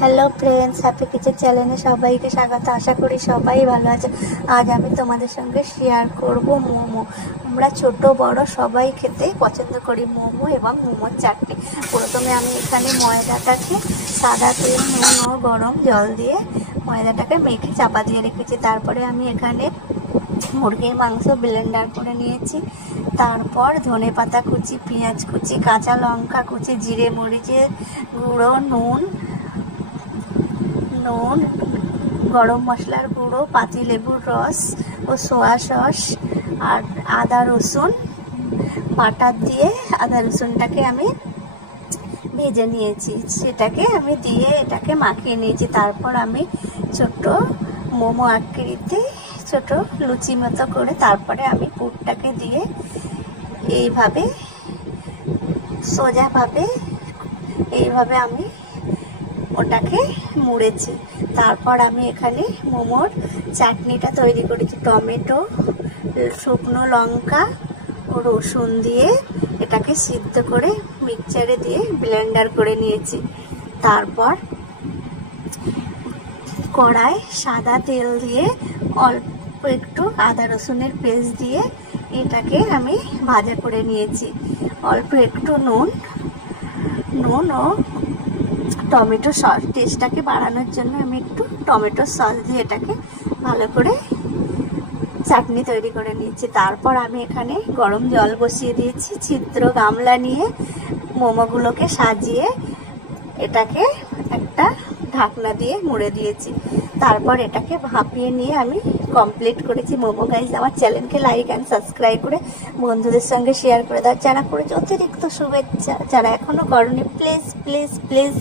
Hello friends, happy kitchen চ্যানেলে সবাইকে স্বাগত। আশা করি সবাই ভালো আছে। আজ আমি তোমাদের সঙ্গে শেয়ার করব মোমো। আমরা ছোট বড় সবাই খেতে পছন্দ করি মোমো এবং মোমোর চাটনি। প্রথমে আমি এখানে ময়দাটাকে সাদা তেল, নুন ও গরম জল দিয়ে ময়দাটাকে মেখে চাপা দিয়ে রেখেছি। তারপরে আমি এখানে মুরগির মাংস ব্লেন্ডার করে নিয়েছি। তারপর ধনে পাতা কুচি, পেঁয়াজ কুচি, কাঁচা লঙ্কা কুচি, জিরে মরিচের গুঁড়ো, নুন, গরম মশলার গুঁড়ো, পাতিলেবুর রস ও সোয়া সস আর আদা রসুন বাটার দিয়ে আদা রসুনটাকে আমি ভেজে নিয়েছি। সেটাকে আমি দিয়ে এটাকে মাখিয়ে নিয়েছি। তারপর আমি ছোট মোমো আকৃতি ছোট লুচি মতো করে তারপরে আমি পুরটাকে দিয়ে এইভাবে সোজাভাবে এইভাবে আমি ওটাকে মুড়েছি। তারপর আমি এখানে মোমোর চাটনিটা তৈরি করেছি। টমেটো, শুকনো লঙ্কা ও রসুন দিয়ে এটাকে সিদ্ধ করে মিক্সচারে দিয়ে ব্লেন্ডার করে নিয়েছি। তারপর কড়াই সাদা তেল দিয়ে অল্প একটু আদা রসুনের পেস্ট দিয়ে এটাকে আমি ভাজা করে নিয়েছি। অল্প একটু নুন ও টমেটো সস, টেস্টটাকে বাড়ানোর জন্য আমি একটু টমেটো সস দিয়ে এটাকে ভালো করে চাটনি তৈরি করে নিয়েছি। তারপর আমি এখানে গরম জল বসিয়ে দিয়েছি। ছিদ্র গামলা নিয়ে মোমোগুলোকে সাজিয়ে এটাকে একটা ঢাকনা দিয়ে মুড়ে দিয়েছি। তারপর এটাকে ভাপিয়ে নিয়ে আমি কমপ্লিট করেছি মোমো। গাইজ, আমার চ্যানেলকে লাইক অ্যান্ড সাবস্ক্রাইব করে বন্ধুদের সঙ্গে শেয়ার করে দাও। যারা করেছে অতিরিক্ত শুভেচ্ছা, যারা এখনো করনি প্লিজ প্লিজ প্লিজ